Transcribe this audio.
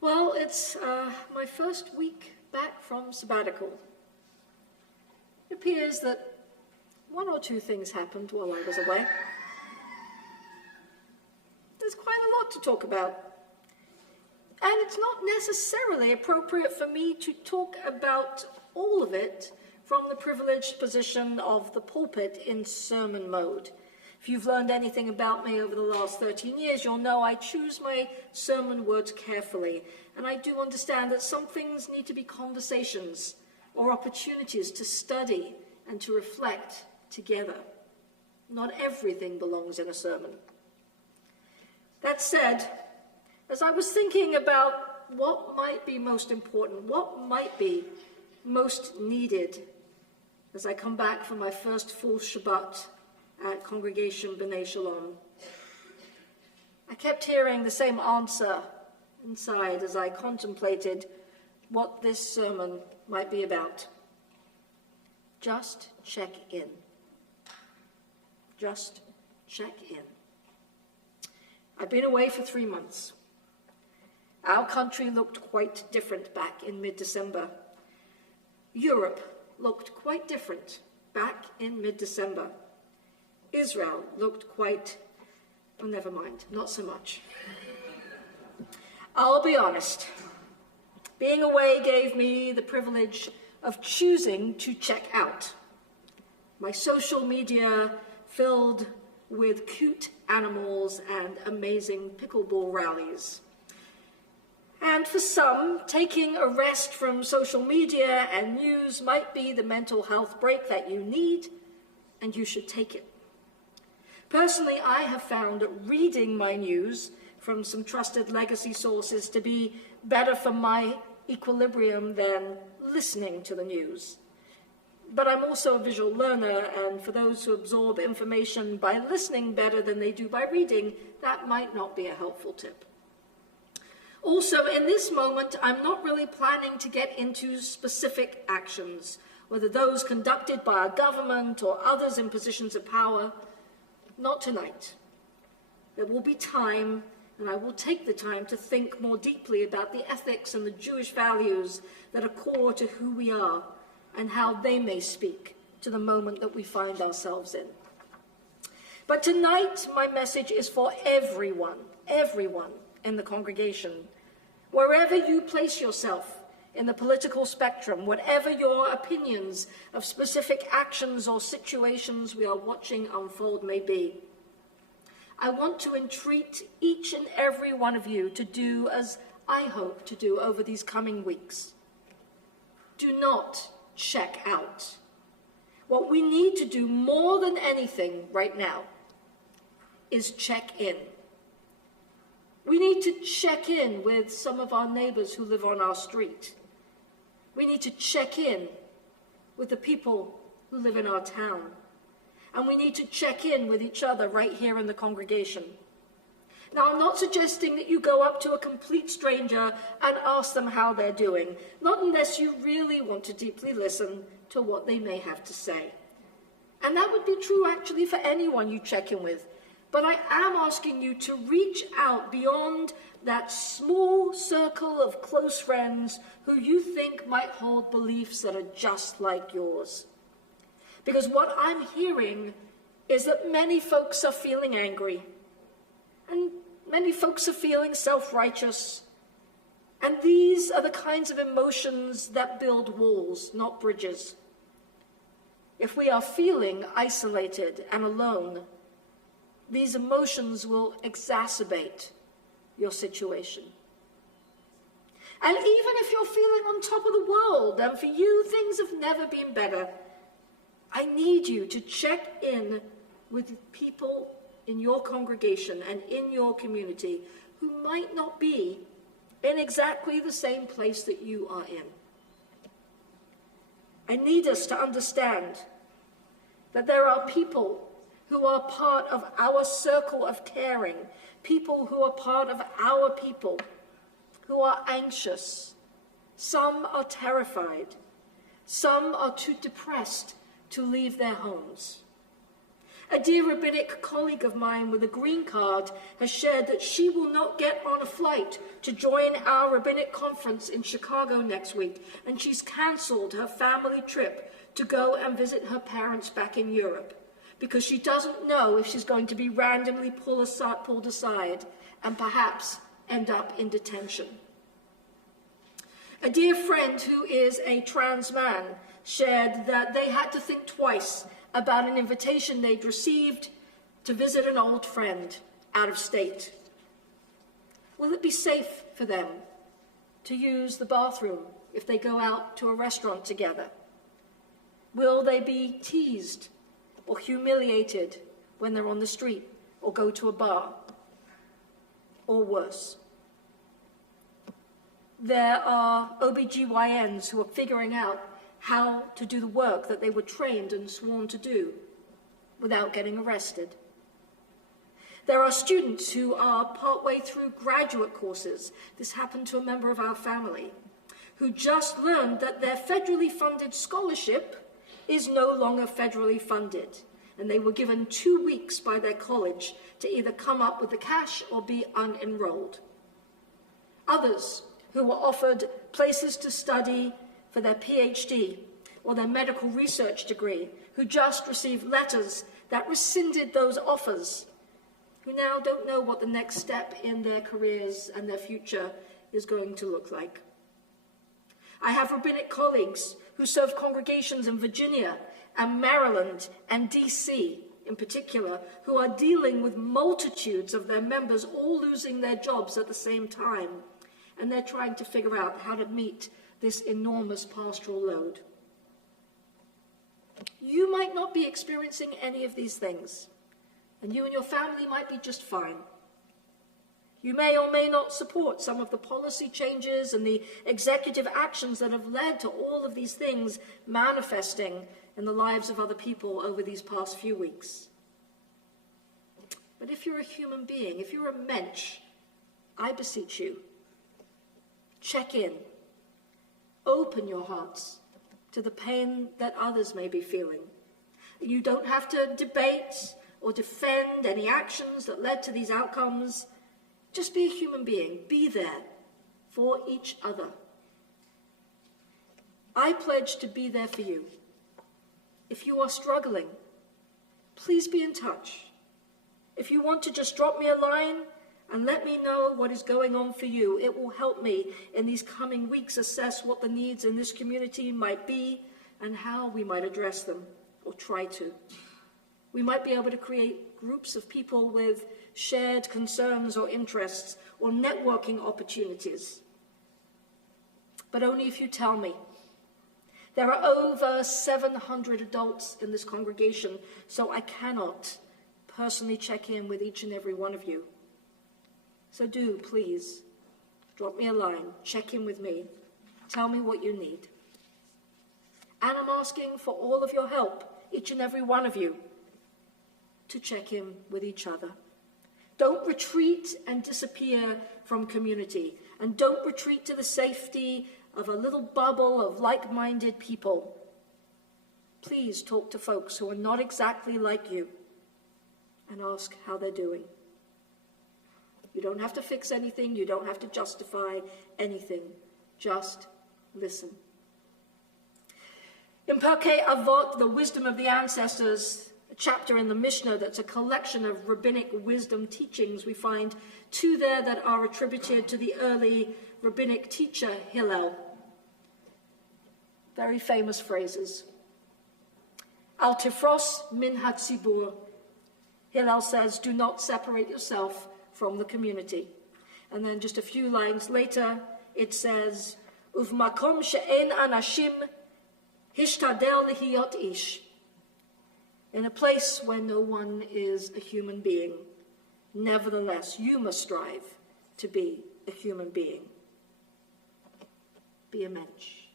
Well, it's my first week back from sabbatical. It appears that one or two things happened while I was away. There's quite a lot to talk about. And it's not necessarily appropriate for me to talk about all of it from the privileged position of the pulpit in sermon mode. If you've learned anything about me over the last 13 years, you'll know I choose my sermon words carefully. And I do understand that some things need to be conversations or opportunities to study and to reflect together. Not everything belongs in a sermon. That said, as I was thinking about what might be most important, what might be most needed as I come back from my first full Shabbat at Congregation B'nai Shalom, I kept hearing the same answer inside as I contemplated what this sermon might be about. Just check in. Just check in. I've been away for 3 months. Our country looked quite different back in mid-December. Europe looked quite different back in mid-December. Israel looked quite, oh, never mind, not so much. I'll be honest. Being away gave me the privilege of choosing to check out. My social media filled with cute animals and amazing pickleball rallies. And for some, taking a rest from social media and news might be the mental health break that you need, and you should take it. Personally, I have found reading my news from some trusted legacy sources to be better for my equilibrium than listening to the news. But I'm also a visual learner, and for those who absorb information by listening better than they do by reading, that might not be a helpful tip. Also, in this moment, I'm not really planning to get into specific actions, whether those conducted by our government or others in positions of power. Not tonight. There will be time, and I will take the time to think more deeply about the ethics and the Jewish values that are core to who we are and how they may speak to the moment that we find ourselves in. But tonight, my message is for everyone in the congregation. Wherever you place yourself in the political spectrum, whatever your opinions of specific actions or situations we are watching unfold may be, I want to entreat each and every one of you to do as I hope to do over these coming weeks. Do not check out. What we need to do more than anything right now is check in. We need to check in with some of our neighbors who live on our street. We need to check in with the people who live in our town. And we need to check in with each other right here in the congregation. Now, I'm not suggesting that you go up to a complete stranger and ask them how they're doing, not unless you really want to deeply listen to what they may have to say. And that would be true actually for anyone you check in with. But I am asking you to reach out beyond that small circle of close friends who you think might hold beliefs that are just like yours. Because what I'm hearing is that many folks are feeling angry, and many folks are feeling self-righteous. And these are the kinds of emotions that build walls, not bridges. If we are feeling isolated and alone, these emotions will exacerbate your situation. And even if you're feeling on top of the world, and for you things have never been better, I need you to check in with people in your congregation and in your community who might not be in exactly the same place that you are in. I need us to understand that there are people who are part of our circle of caring, people who are part of our people, who are anxious. Some are terrified. Some are too depressed to leave their homes. A dear rabbinic colleague of mine with a green card has shared that she will not get on a flight to join our rabbinic conference in Chicago next week, and she's cancelled her family trip to go and visit her parents back in Europe because she doesn't know if she's going to be randomly pulled aside and perhaps end up in detention. A dear friend who is a trans man shared that they had to think twice about an invitation they'd received to visit an old friend out of state. Will it be safe for them to use the bathroom if they go out to a restaurant together? Will they be teased or humiliated when they're on the street or go to a bar? Or worse. There are OBGYNs who are figuring out how to do the work that they were trained and sworn to do without getting arrested. There are students who are partway through graduate courses. This happened to a member of our family, who just learned that their federally funded scholarship is no longer federally funded, and they were given 2 weeks by their college to either come up with the cash or be unenrolled. Others who were offered places to study for their PhD or their medical research degree, who just received letters that rescinded those offers, who now don't know what the next step in their careers and their future is going to look like. I have rabbinic colleagues who serve congregations in Virginia and Maryland and DC in particular, who are dealing with multitudes of their members all losing their jobs at the same time, and they're trying to figure out how to meet this enormous pastoral load. You might not be experiencing any of these things, and you and your family might be just fine. You may or may not support some of the policy changes and the executive actions that have led to all of these things manifesting in the lives of other people over these past few weeks. But if you're a human being, if you're a mensch, I beseech you, check in. Open your hearts to the pain that others may be feeling. You don't have to debate or defend any actions that led to these outcomes. Just be a human being. Be there for each other. I pledge to be there for you. If you are struggling, please be in touch. If you want to just drop me a line and let me know what is going on for you, it will help me in these coming weeks assess what the needs in this community might be and how we might address them, or try to. We might be able to create groups of people with shared concerns or interests or networking opportunities. But only if you tell me. There are over 700 adults in this congregation, so I cannot personally check in with each and every one of you. So do, please, drop me a line, check in with me, tell me what you need. And I'm asking for all of your help, each and every one of you, to check in with each other. Don't retreat and disappear from community, and don't retreat to the safety of a little bubble of like-minded people. Please talk to folks who are not exactly like you and ask how they're doing. You don't have to fix anything. You don't have to justify anything. Just listen. In Pirkei Avot, the wisdom of the ancestors, a chapter in the Mishnah that's a collection of rabbinic wisdom teachings, we find two there that are attributed to the early rabbinic teacher Hillel. Very famous phrases. Al tifros min hatzibur. Hillel says, do not separate yourself from the community. And then just a few lines later, it says, Uvmakom she'en anashim hishtadel lihiyot ish. In a place where no one is a human being, nevertheless, you must strive to be a human being. Be a mensch.